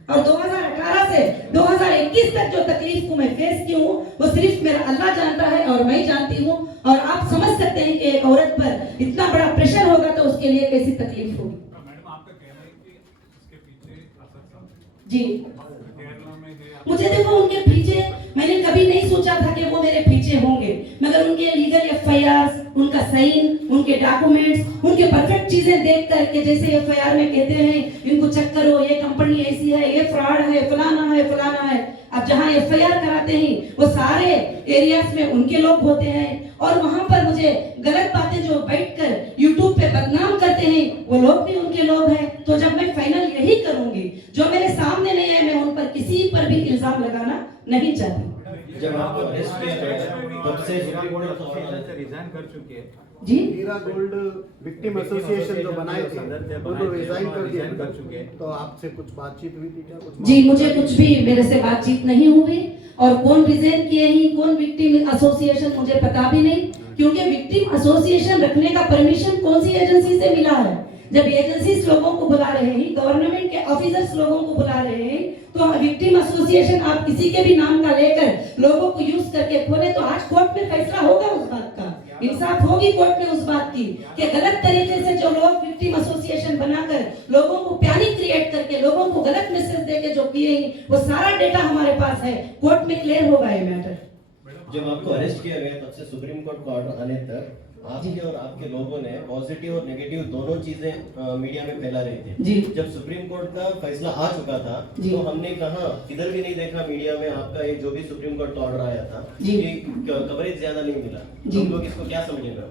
और 2018 से 2021 तक जो तकलीफ को मैं फेस की हूँ वो सिर्फ मेरा अल्लाह जानता है और मैं जानती हूँ। और आप समझ सकते हैं कि एक औरत पर इतना बड़ा प्रेशर होगा तो उसके लिए कैसी तकलीफ होगी। मैडम आपका कहना है कि इसके पीछे असद साहब जी केरला में है, मुझे देखो उनके पीछे मैंने कभी नहीं सोचा था कि वो मेरे पीछे होंगे, मगर उनके लीगल एफआईआर, उनका साइन, उनके डॉक्यूमेंट्स, उनके परफेक्ट चीजें देख करके जैसे एफआईआर में कहते हैं इनको चेक करो, ये कंपनी ऐसी है, ये फ्रॉड है, फलाना है, फलाना है। अब जहां एफआईआर कराते हैं वो सारे एरियाज में उनके लोग होते हैं और वहां पर मुझे गलत बातें जो बैठकर यूट्यूब पे बदनाम करते हैं वो लोग भी उनके लोग हैं। तो जब मैं फाइनल यही करूंगी, जो मेरे सामने नहीं है मैं उन पर किसी पर भी इल्जाम लगाना नहीं चाहती। जब आपको अरेस्ट किया गया तब से एसोसिएशन से रिजाइन कर चुके हैं जी हीरा गोल्ड विक्टिम एसोसिएशन जो बनाए थे उनको रिजाइन कर दिया कर चुके हैं। तो आपसे कुछ बातचीत हुई थी क्या? कुछ जी मुझे कुछ भी मेरे से बातचीत नहीं हुई और कौन रिजाइन किए ही, कौन विक्टिम एसोसिएशन मुझे पता भी नहीं, क्योंकि विक्टिम एसोसिएशन रखने का परमिशन कौन सी एजेंसी से मिला है। जब एजेंसीज लोगों को बुला रहे हैं, गवर्नमेंट के ऑफिसर्स लोगों को बुला रहे हैं, तो विक्टिम एसोसिएशन आप किसी के भी नाम का लेकर लोगों को यूज करके खोले, तो आज कोर्ट में फैसला होगा उस बात का, इंसाफ होगी कोर्ट में उस बात की कि गलत तरीके से जो लोग विक्टिम एसोसिएशन बनाकर लोगों को पैनिक क्रिएट करके लोगों को गलत मैसेज देके जो किए हैं, वो सारा डेटा हमारे पास है, कोर्ट में क्लियर होगा ये मैटर। जब आपको अरेस्ट किया गया तब से सुप्रीम कोर्ट का ऑर्डर आने तक आपके और आपके लोगों ने पॉजिटिव और नेगेटिव दोनों चीजें मीडिया में फैला रहे थे। जी। जब सुप्रीम कोर्ट का फैसला आ चुका था जी। तो हमने कहा किधर भी नहीं देखा मीडिया में आपका ये जो भी सुप्रीम कोर्ट का ऑर्डर आया था जी। कि कवरेज ज्यादा नहीं मिला। जी। तुम लोग इसको क्या समझेगा?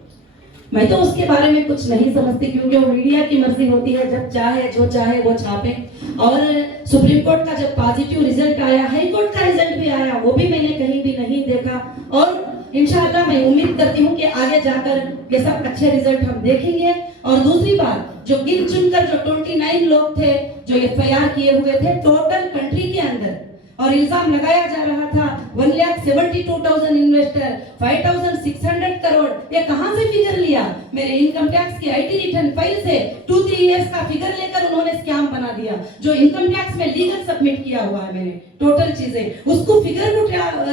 मैं तो उसके बारे में कुछ नहीं समझती, क्योंकि वो मीडिया की मर्जी होती है, जब चाहे जो चाहे वो छापे। और सुप्रीम कोर्ट का जब पॉजिटिव रिजल्ट आया, हाई कोर्ट का रिजल्ट भी आया, वो भी मैंने कहीं भी नहीं देखा। और इंशाअल्लाह मैं उम्मीद करती हूँ कि आगे जाकर ये सब अच्छे रिजल्ट हम देखेंगे। और दूसरी बात, जो गिन चुनकर जो 29 लोग थे जो एफआईआर किए हुए थे टोटल कंट्री के अंदर, और इल्जाम लगाया जा रहा था 1,72,000 इन्वेस्टर, 5,600 करोड़, ये कहां से फिगर लिया? मेरे इनकम टैक्स की आईटी रिटर्न फाइल से 2-3 इयर्स का फिगर लेकर उन्होंने स्कैम बना दिया, जो इनकम टैक्स में लीगल सबमिट किया हुआ है मैंने टोटल चीजें, उसको फिगर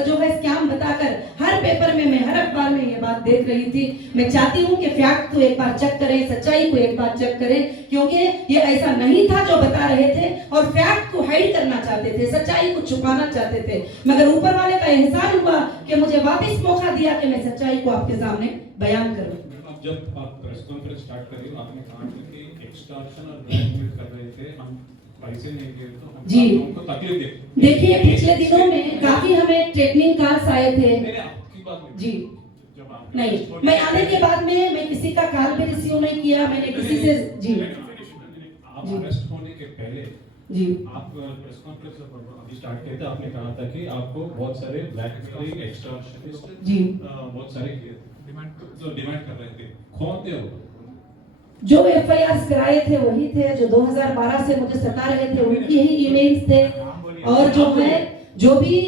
जो है स्कैम बताकर हर पेपर में, मैं हर अखबार में ये बात देख रही थी। मैं चाहती हूँ कि फैक्ट को एक बार चेक करें, सच्चाई को एक बार चेक करें, क्योंकि ये ऐसा नहीं था जो बता रहे थे, और फैक्ट को हाइड करना चाहते थे, सच्चाई को छुपाना चाहते थे। मगर ऊपर वाले का एहसान हुआ कि मुझे वापस मौका दिया कि मैं सच्चाई को आपके सामने बयान करूं। अब जब आप प्रेस कॉन्फ्रेंस स्टार्ट करी, आपने कहा कि एक्सटॉर्शन और ब्लैकमेल कर रहे थे, हम पैसे नहीं दिए तो हम जी। लोगों को तकलीफ दे। देखिए पिछले दिनों में काफी हमें ट्रेनिंग कार्ड्स आए थे। मैंने आपकी बात नहीं जी। जब आप नहीं, मैं आने के बाद में मैं किसी का कॉल भी रिसीव नहीं किया, मैंने किसी से जी आप जी। अरेस्ट होने के पहले जी आप प्रेस कॉन्फ्रेंस अभी स्टार्ट किए थे, आपने कहा था कि आपको बहुत सारे ब्लैकमेलिंग एक्सटॉर्शनिस्ट जी। बहुत सारे डिमांड कर रहे थे, कौन थे वो? जो एफआईआर कराए थे वही थे, जो 2012 से मुझे सता रहे थे उनकी ही ईमेल्स थे, और जो है जो भी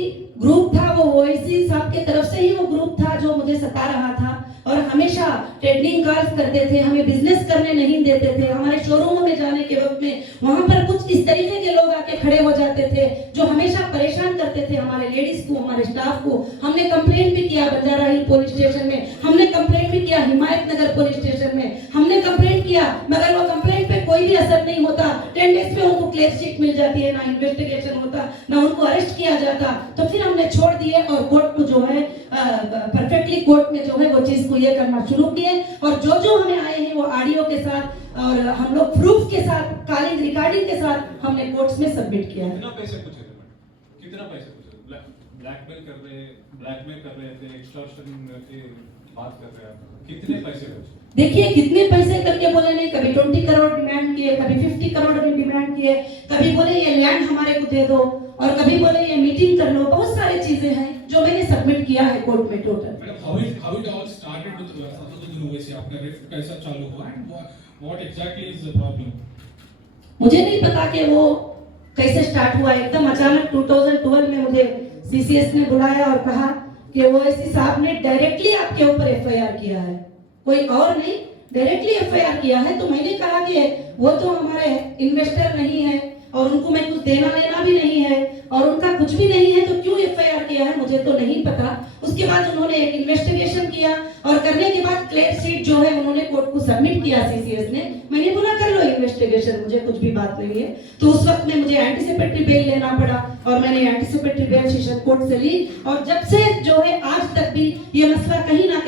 ग्रुप था वो ओएसी साहब के तरफ से ही वो ग्रुप था जो मुझे सता रहा था, और हमेशा ट्रेडिंग कॉल्स करते थे, हमें बिजनेस करने नहीं देते थे। हमारे शोरूमों में जाने के वक्त में वहां पर कुछ इस तरीके के लोग आके खड़े हो जाते थे जो हमेशा परेशान करते थे हमारे लेडीज को, हमारे स्टाफ को। हमने कंप्लेंट भी किया बंजारा हिल पुलिस स्टेशन में, हमने कंप्लेंट भी किया हिमायत नगर पुलिस स्टेशन में, हमने कंप्लेंट किया, मगर वो कंप्लेंट पे कोई भी असर नहीं होता। 10 डेज में उनको क्लियर शीट मिल जाती है, ना इन्वेस्टिगेशन होता, ना उनको अरेस्ट किया जाता। तो फिर हमने छोड़ दिए और कोर्ट को जो है परफेक्टली कोर्ट में जो है वो चीज को ये करना शुरू किए, और जो हमें आए हैं वो ऑडियो के साथ और हम लोग प्रूफ के साथ, कॉलिंग रिकॉर्डिंग के साथ हमने कोर्ट्स में सबमिट किया है। कितना पैसे पूछे थे मैडम? कितना पैसे पूछे? ब्लैकमेल कर रहे थे, एक्सटॉर्शन की बात कर रहे हैं, कितने पैसे पूछे? देखिए कितने पैसे करके बोले नहीं, कभी 20 करोड़ डिमांड किए, कभी 50 करोड़ में डिमांड किए, कभी बोले ये लैंड हमारे को दे दो, और कभी बोले ये मीटिंग कर लो। बहुत सारी चीजें हैं जो मैंने सबमिट किया है कोर्ट में total. Madam, how it all started with Asaduddin Owaisi? आपका रिफ्ट कैसा चालू हुआ and what exactly is the problem? मुझे नहीं पता कि वो कैसे स्टार्ट हुआ, एकदम अचानक 2012 में मुझे सीसीएस ने बुलाया और कहा कि ओवैसी साहब ने डायरेक्टली आपके ऊपर एफआईआर किया है, कोई और नहीं, डायरेक्टली एफआईआर किया है। तो मैंने कहा कि वो तो हमारे इन्वेस्टर नहीं है और उनको मैं कुछ देना लेना भी नहीं है और उनका कुछ भी नहीं है, तो क्यों एफआईआर किया है मुझे तो नहीं पता। उसके बाद उन्होंने एक इन्वेस्टिगेशन किया और करने के बाद क्लियर शीट जो है उन्होंने कोर्ट को सबमिट किया सीसीएस ने। मैंने बोला कर लो इन्वेस्टिगेशन, मुझे कुछ भी बात नहीं है। तो उस वक्त में मुझे एंटीसिपेटरी बेल लेना पड़ा और मैंने एंटीसिपेटरी बेल सेशन कोर्ट से ली, और जब से जो है आज तक भी ये मसला कहीं ना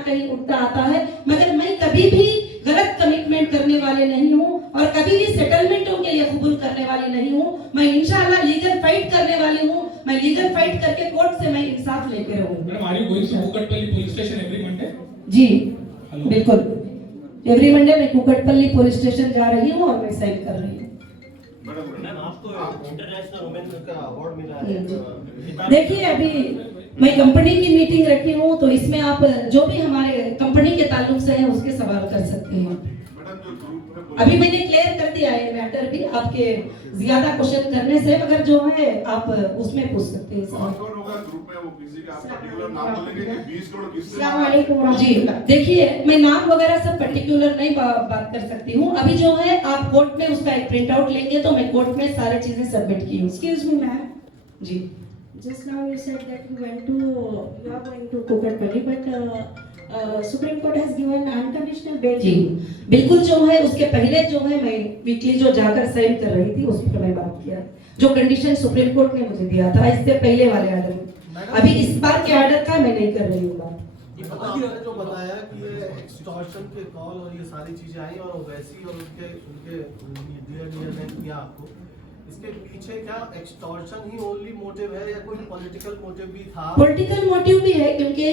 कहीं उठता आता है, मगर मैं कभी भी गलत कमिटमेंट करने वाले नहीं हूँ और कभी भी सेटलमेंटों के लिए कबूल करने वाली नहीं हूँ। मैं इंशाल्लाह लीगल फाइट करने वाली हूँ, मैं लीगल फाइट करके कोर्ट से मैं इंसाफ लेके रहूँगी। Madam, are you going to Kukatpalli police station every Monday? जी Hello? बिल्कुल, एवरी मंडे मैं कुकटपल्ली पुलिस स्टेशन जा रही हूँ और मैं साइन कर रही हूँ। मैडम, आपको इंटरनेशनल वुमेन का अवार्ड मिला है। देखिए अभी मैं कंपनी की मीटिंग रखी हूँ, तो इसमें आप जो भी हमारे कंपनी के ताल्लुक से है उसके सवाल कर सकते हैं। मैडम, जो ग्रुप में अभी मैंने क्लियर कर दिया है मैटर भी, आपके ज्यादा क्वेश्चन करने से, मगर जो है आप उसमें पूछ सकते हैं कौन सर। कौन होगा ग्रुप में, वो किसी का आप पर्टिकुलर नाम बोलेंगे कि 20 करोड़ किसने अस्सलामुअलैकुम। जी देखिए, मैं नाम वगैरह सब पर्टिकुलर नहीं बात कर सकती हूँ। अभी जो है आप कोर्ट में उसका एक प्रिंट आउट लेंगे तो मैं कोर्ट में सारी चीजें सबमिट की हूँ। Excuse me, ma'am. Ji Just now you said that you are going to Kukatpally, but Supreme Court has given unconditional bail. जी बिल्कुल, जो है उसके पहले जो है मैं वीकली जो जाकर साइन कर रही थी उस पर मैं बात किया, जो कंडीशन सुप्रीम कोर्ट ने मुझे दिया था इससे पहले वाले ऑर्डर में। अभी इस बार के ऑर्डर का मैं नहीं कर रही हूँ बात। आपने जो बताया कि ये एक्सटॉर्शन के कॉल और ये सारी चीजें आई और ओवैसी और उनके डियर ने किया आपको, इसके पीछे क्या एक्सटॉर्शन ही ओनली मोटिव है या कोई पॉलिटिकल मोटिव भी था? पॉलिटिकल मोटिव भी है, क्योंकि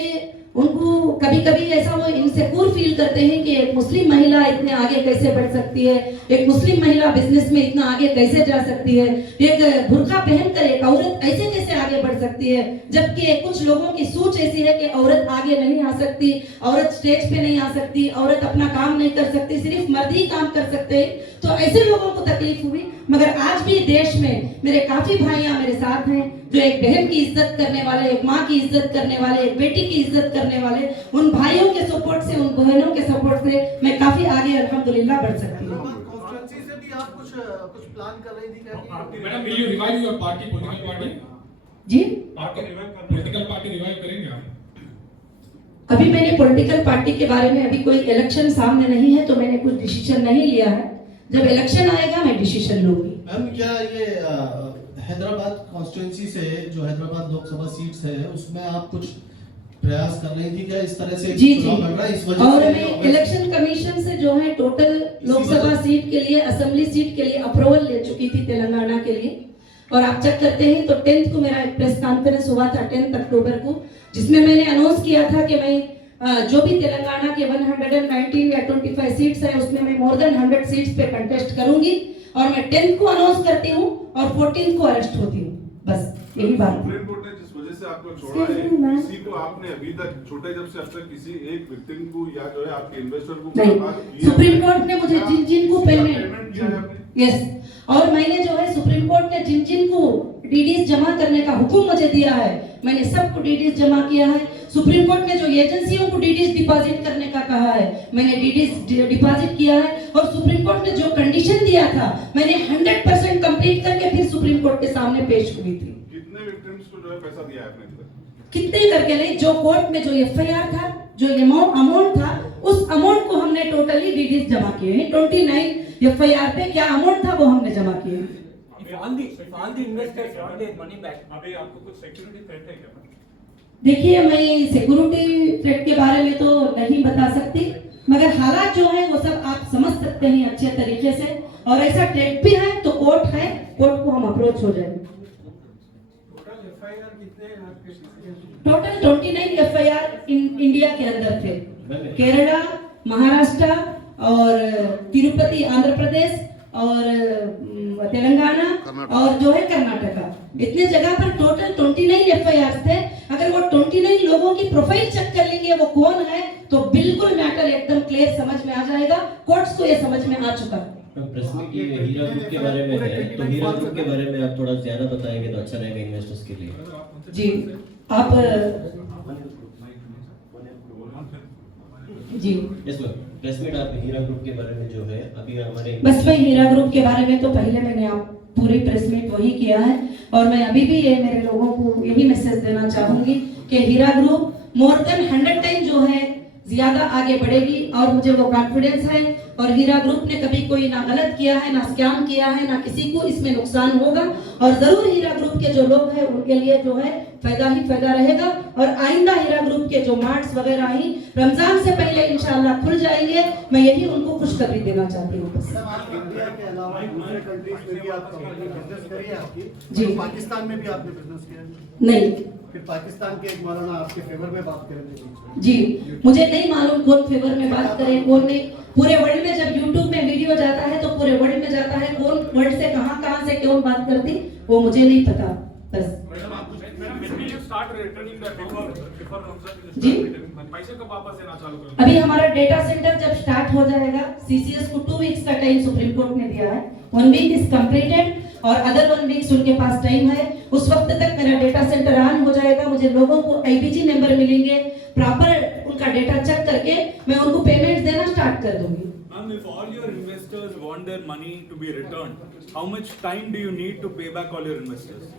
उनको कभी कभी ऐसा वो इनसिक्योर फील करते हैं कि एक मुस्लिम महिला इतने आगे कैसे बढ़ सकती है, एक मुस्लिम महिला बिजनेस में इतना आगे कैसे जा सकती है, एक बुर्का पहनकर एक औरत ऐसे कैसे आगे बढ़ सकती है, जबकि कुछ लोगों की सोच ऐसी है कि औरत आगे नहीं आ सकती, औरत स्टेज पे नहीं आ सकती, औरत अपना काम नहीं कर सकती, सिर्फ मर्द ही काम कर सकते हैं। तो ऐसे लोगों को तकलीफ हुई, मगर आज भी देश में मेरे काफी भाइयां मेरे साथ हैं जो एक बहन की इज्जत करने वाले, एक माँ की इज्जत करने वाले, एक बेटी की इज्जत करने वाले, उन भाइयों के सपोर्ट से, उन बहनों के सपोर्ट से मैं काफी आगे अल्हम्दुलिल्लाह बढ़ सकती हूँ। कॉन्स्टिट्यूएंसी से भी आप कुछ प्लान कर रही थी क्या? Madam, will you revive your party, political party? जी Political party revive करेंगे आप? अभी मैंने पॉलिटिकल पार्टी के बारे में, अभी कोई इलेक्शन सामने नहीं है तो मैंने कुछ डिसीजन नहीं लिया है। जब इलेक्शन आएगा मैं डिसीजन लूंगी। मैम, क्या ये हैदराबाद कॉन्स्टिट्यूएंसी से जो हैदराबाद लोकसभा सीट्स है उसमें आप कुछ प्रयास कर रही थी क्या? इस तरह से जी जी, चुनाव लड़ रहा है, इस वजह और से मैं इलेक्शन कमीशन से जो है टोटल लोकसभा सीट के लिए, असेंबली सीट के लिए अप्रूवल ले चुकी थी तेलंगाना के लिए। और आप चेक करते हैं तो 10th को मेरा एक प्रेस कॉन्फ्रेंस हुआ था 10 अक्टूबर को, जिसमें मैंने अनाउंस किया था कि मैं जो भी तेलंगाना के 119 या 25 सीट्स है उसमें मैं मोर देन 100 सीट्स पे कंटेस्ट करूंगी, और मैं 10th को अनाउंस करती हूँ और 14th को अरेस्ट होती हूँ। बस यही बात है। सुप्रीम कोर्ट ने जिस वजह से आपको छोड़ा है, किसी को आपने अभी तक छोटे जब से अब तक किसी एक विक्टिम को या जो है आपके इन्वेस्टर को नहीं, सुप्रीम कोर्ट ने मुझे जिन जिन को पेमेंट किया है आपने? यस, और मैंने जो है सुप्रीम कोर्ट ने जिन जिन को डीडीज जमा करने का हुक्म मुझे दिया है, मैंने सबको डीडीज जमा किया है। सुप्रीम कोर्ट ने जो एजेंसियों को डीडीज डिपॉजिट करने का कहा है, मैंने डीडीज डिपॉजिट किया है। और सुप्रीम कोर्ट ने जो कंडीशन दिया था, मैंने 100% कंप्लीट करके फिर सुप्रीम कोर्ट के सामने पेश हुई थी। कितने विक्टिम्स को जो है पैसा दिया है आपने? कितने करके नहीं, जो कोर्ट में जो एफआईआर था, जो अमाउंट था, उस अमाउंट को हमने टोटली डीडीज जमा किए हैं। 29 एफआईआर पे क्या अमाउंट था वो हमने जमा किए हैं। अभी आपको कुछ सिक्योरिटी थ्रेट है क्या? देखिए, मैं सिक्योरिटी थ्रेट के बारे में तो नहीं बता सकती, मगर हालात जो है वो सब आप समझ सकते हैं अच्छे तरीके से, और ऐसा थ्रेट भी है तो कोर्ट है, कोर्ट को हम अप्रोच हो जाएंगे। टोटल 29 एफआईआर इंडिया के अंदर थे, केरला, महाराष्ट्र और तिरुपति आंध्र प्रदेश और तेलंगाना और जो है कर्नाटका, इतने जगह पर टोटल 29 एफआईआर थे। अगर वो 29 लोगों की प्रोफाइल चेक कर लेंगे वो कौन है तो बिल्कुल मैटर एकदम क्लियर समझ में आ जाएगा। कोर्ट्स को ये समझ में आ चुका है। प्रेस में ये हीरा ग्रुप के बारे में है, तो हीरा ग्रुप के बारे में आप थोड़ा ज्यादा बताएंगे तो अच्छा रहेगा इन्वेस्टर्स के लिए। जी आप जी यस मैम, प्रेस मीट आप हीरा ग्रुप के बारे में जो है अभी हमारे बस मैं हीरा ग्रुप के बारे में तो पहले मैंने आप पूरी प्रेस मीट वही किया है, और मैं अभी भी ये मेरे लोगों को यही मैसेज देना चाहूंगी कि हीरा ग्रुप मोर देन 100 टाइम जो है ज्यादा आगे बढ़ेगी, और मुझे वो कॉन्फिडेंस है। और हीरा ग्रुप ने कभी कोई ना गलत किया है, ना स्कैम किया है, ना किसी को इसमें नुकसान होगा, और जरूर हीरा ग्रुप के जो लोग हैं उनके लिए जो है फायदा ही फायदा रहेगा। और आइंदा हीरा ग्रुप के जो मार्ट्स वगैरह ही रमजान से पहले इंशाल्लाह खुल जाएंगे, मैं यही उनको खुशखबरी देना चाहती हूँ। बस इंडिया के अलावा दूसरे कंट्रीज में भी आप बिजनेस करी है आपकी? जी। पाकिस्तान में भी आपने बिजनेस किया? नहीं फिर पाकिस्तान के एक मौलाना आपके फेवर में बात करेंगे? जी, मुझे नहीं मालूम कौन फेवर में बात करे कौन नहीं। पूरे वर्ल्ड में जब यूट्यूब में वीडियो जाता है तो पूरे वर्ल्ड में जाता है, कौन वर्ल्ड से कहां से क्यों बात करती वो मुझे नहीं पता। बस start returning the before Ramzan you ji. start returning money? पैसे कब वापस देना चालू करोगे? अभी हमारा डेटा सेंटर जब स्टार्ट हो जाएगा, सीसीएस को 2 वीक्स का टाइम सुप्रीम कोर्ट ने दिया है, 1 वीक इज कंप्लीटेड और अदर 1 वीक्स उनके पास टाइम है। उस वक्त तक मेरा डेटा सेंटर ऑन हो जाएगा, मुझे लोगों को आईपीजी नंबर मिलेंगे, प्रॉपर उनका डेटा चेक करके मैं उनको पेमेंट देना स्टार्ट कर दूंगी। Ma'am, if all your investors want their money to be returned, how much time do you need to pay back all your investors?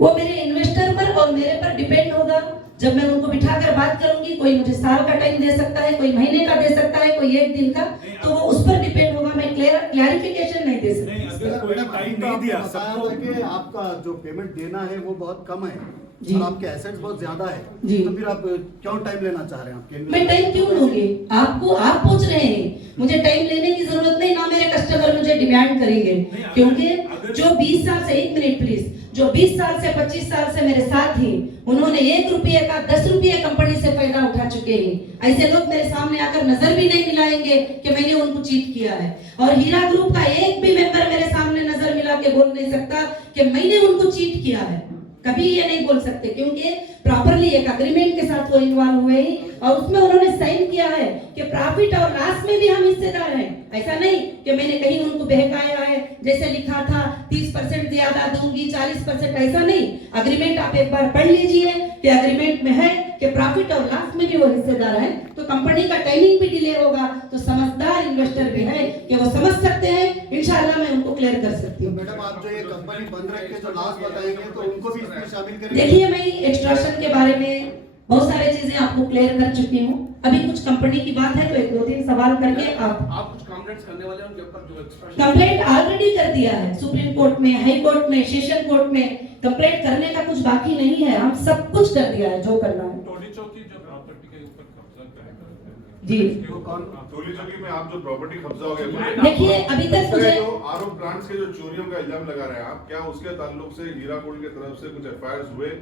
वो मेरे इन्वेस्टर पर और मेरे पर डिपेंड होगा। जब मैं उनको बिठाकर बात करूंगी, कोई मुझे साल का टाइम दे सकता है, कोई महीने का दे सकता है, कोई 1 दिन का, तो वो उस पर डिपेंड होगा। मैं क्लैरिफिकेशन नहीं दे सकती। नहीं, अगर कोई टाइम नहीं दिया बताया सबको, था कि आपका जो पेमेंट देना है वो बहुत कम है जी। और आपके एसेट्स बहुत ज्यादा है, जी। तो फिर आप क्यों टाइम लेना चाह रहे हैं? आपके मैं टाइम क्यों लूंगी? आपको आप पूछ रहे हैं, मुझे टाइम लेने की जरूरत नहीं, ना मेरे कस्टमर मुझे डिमांड करेंगे, क्योंकि जो 20 साल से, 1 मिनट प्लीज, जो 20 साल से 25 साल से मेरे साथ ही, उन्होंने 1 रुपये का 10 रुपये कंपनी से फायदा उठा चुके हैं। ऐसे लोग मेरे सामने आकर नजर भी नहीं मिलाएंगे कि मैंने उनको चीट किया है। और हीरा ग्रुप का एक भी मेंबर मेरे सामने नजर मिला के बोल नहीं सकता कि मैंने उनको चीट किया है, कभी ये नहीं बोल सकते, क्योंकि प्रॉपरली एक एग्रीमेंट के साथ वो इन्वॉल्व हुए हैं और उसमें उन्होंने साइन किया है कि प्रॉफिट और लॉस में भी हम हिस्सेदार हैं। ऐसा नहीं कि मैंने कहीं उनको बहकाया है, जैसे लिखा था 30% ज्यादा दूंगी, 40%, ऐसा नहीं। एग्रीमेंट आप एक बार पढ़ लीजिए कि एग्रीमेंट में है कि प्रॉफिट और लॉस में भी वो हिस्सेदार है। तो कंपनी का टाइमिंग भी डिले होगा, तो समझदार इन्वेस्टर भी है कि वो समझ सकते हैं। इंशाल्लाह मैं उनको क्लियर कर सकती हूँ। मैडम, आप जो ये कंपनी बंद रख के जो लॉस बताएंगे तो उनको भी इसमें शामिल करेंगे? देखिए, मैं एक्सट्रैक्शन के बारे में बहुत सारी चीजें आपको क्लियर कर चुकी हूँ। अभी कुछ कंपनी की बात है तो 1-2-3 सवाल करके आप कुछ कंप्लेंट्स करने वाले हैं उनके ऊपर जो एक्स्ट्रा कंप्लेंट ऑलरेडी कर दिया है सुप्रीम कोर्ट में, हाई कोर्ट में, सेशन कोर्ट में। कंप्लेंट करने का कुछ बाकी नहीं है, हम सब कुछ कर दिया है जो करना है। टोली चौकी जो प्रॉपर्टी के ऊपर कब्जा करते हैं जी। वो कौन? टोली चौकी में आप जो प्रॉपर्टी कब्जा हो गया, देखिए, अभी तक मुझे जो आरोप प्लांट्स के जो चोरियों का इल्जाम लगा रहे हैं आप, क्या उसके ताल्लुक से हीरा गोल्ड की तरफ से कुछ एफआईआर हुए?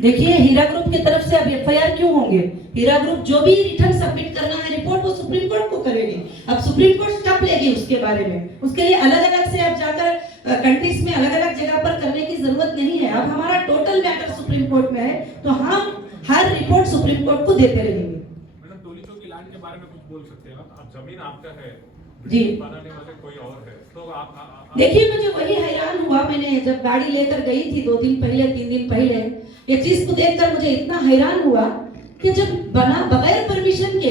देखिए, हीरा ग्रुप की तरफ से अब एफआईआर क्यों होंगे? हीरा ग्रुप जो भी रिटर्न सबमिट करना है, रिपोर्ट, वो सुप्रीम कोर्ट को करेगी। अब सुप्रीम कोर्ट स्टेप लेगी उसके बारे में। उसके लिए अलग अलग से अब जाकर कंट्रीज में अलग अलग जगह पर करने की जरूरत नहीं है। अब हमारा टोटल मैटर सुप्रीम कोर्ट में है, तो हम हर रिपोर्ट सुप्रीम कोर्ट को देते रहेंगे। मैडम, टोली चौकी लैंड के बारे में कुछ बोल सकते हैं आप? जमीन आपका है, जी। बनाने वाले कोई और है, तो आप देखिए, मुझे वही हैरान हुआ, मैंने जब गाड़ी लेकर गई थी 2 दिन पहले, 3 दिन पहले, ये चीज को देखकर मुझे इतना हैरान हुआ कि जब बना बगैर परमिशन के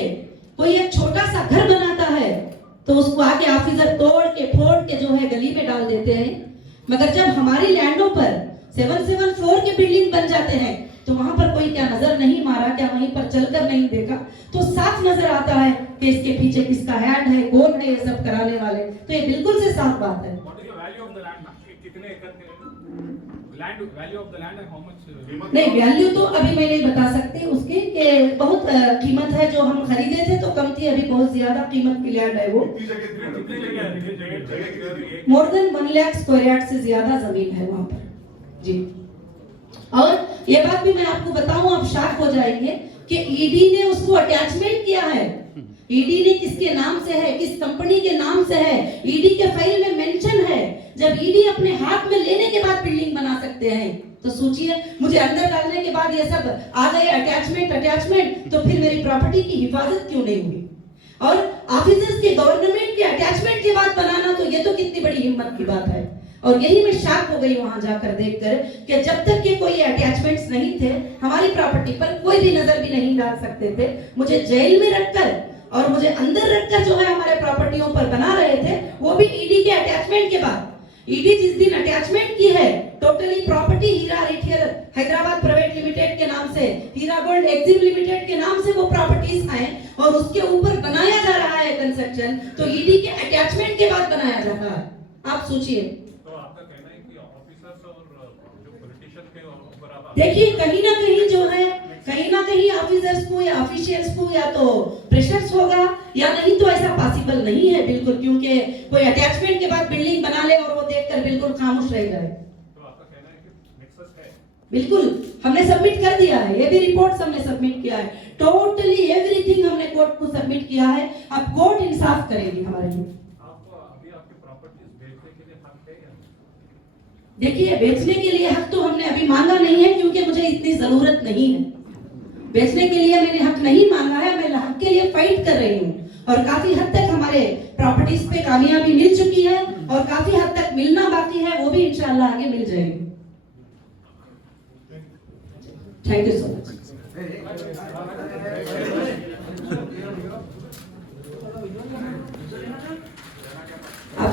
कोई एक छोटा सा घर बनाता है तो उसको आके ऑफिसर तोड़ के फोड़ के जो है गली में डाल देते हैं। मगर जब हमारी लैंडों पर 774 के बिल्डिंग बन जाते हैं तो वहां पर कोई क्या नजर नहीं मारा, क्या वहीं पर चलकर नहीं देखा? तो साफ नजर आता है कि इसके पीछे किसका हैंड है, कौन है ये सब कराने वाले। तो ये बिल्कुल से साफ बात है। What is the value of the land? कितने एकड़ के land, value of the land and how much? नहीं, वैल्यू तो अभी मैं नहीं बता सकती उसकी, कि बहुत कीमत है। जो हम खरीदे थे तो कम थी, अभी बहुत ज्यादा कीमत की लैंड है वो। More than 1 lakh square yard से ज्यादा जमीन है वहां पर। जी। और ये बात भी मैं आपको बताऊं, आप शॉक हो जाएंगे कि ईडी ने उसको अटैचमेंट किया है। ईडी ने किसके नाम से है, किस कंपनी के नाम से है, ईडी के फाइल में मेंशन है। जब ईडी अपने हाथ में लेने के बाद बिल्डिंग बना सकते हैं, तो सोचिए, मुझे अंदर डालने के बाद ये सब आ गए अटैचमेंट, तो फिर मेरी प्रॉपर्टी की हिफाजत क्यों नहीं हुई? और ऑफिसर्स के गवर्नमेंट के अटैचमेंट के बाद बनाना, तो ये तो कितनी बड़ी हिम्मत की बात है। और यही मैं शॉक हो गई वहां जाकर देखकर कि जब तक के कोई अटैचमेंट्स नहीं थे, हमारी प्रॉपर्टी पर कोई भी नजर भी नहीं डाल सकते थे। मुझे जेल में रखकर और मुझे अंदर रखकर जो है हमारे प्रॉपर्टियों पर बना रहे थे, वो भी ईडी के अटैचमेंट के बाद। ईडी जिस दिन अटैचमेंट की है, टोटली प्रॉपर्टी हीरा रिटेल हैदराबाद प्राइवेट लिमिटेड के नाम से, हीरा गोल्ड एक्सिम लिमिटेड के नाम से वो प्रॉपर्टीज हैं और उसके ऊपर बनाया जा रहा है कंस्ट्रक्शन, तो ईडी के अटैचमेंट के बाद बनाया जा रहा है। आप सोचिए। तो आपका कहना है कि ऑफिसर्स और जो पॉलिटिशियन के ऊपर आप देखिए, कहीं ना कहीं जो है, कहीं ना कहीं ऑफिसर्स को या ऑफिशियल्स को या तो प्रेशर्स होगा, या नहीं तो ऐसा पॉसिबल नहीं है बिल्कुल, क्योंकि कोई अटैचमेंट के बाद बिल्डिंग बना ले और वो देखकर बिल्कुल खामोश रह जाए। तो आपका कहना है कि नेक्सस है? बिल्कुल, हमने सबमिट कर दिया है, ये भी रिपोर्ट्स हमने सबमिट किया है, टोटली एवरीथिंग हमने कोर्ट को सबमिट किया है। अब कोर्ट इंसाफ करेगी हमारे लिए। आपको अभी आपकी प्रॉपर्टीज बेचने के लिए हक है या नहीं? देखिए, बेचने के लिए हक तो हमने अभी मांगा नहीं है, क्योंकि मुझे इतनी जरूरत नहीं है। बेचने के लिए मैंने हक नहीं मांगा है, मैं हक के लिए फाइट कर रही हूँ और काफी हद तक हमारे प्रॉपर्टीज पे कामयाबी मिल चुकी है और काफी हद तक मिलना बाकी है, वो भी इंशाल्लाह आगे मिल जाएगी। Thank you so much.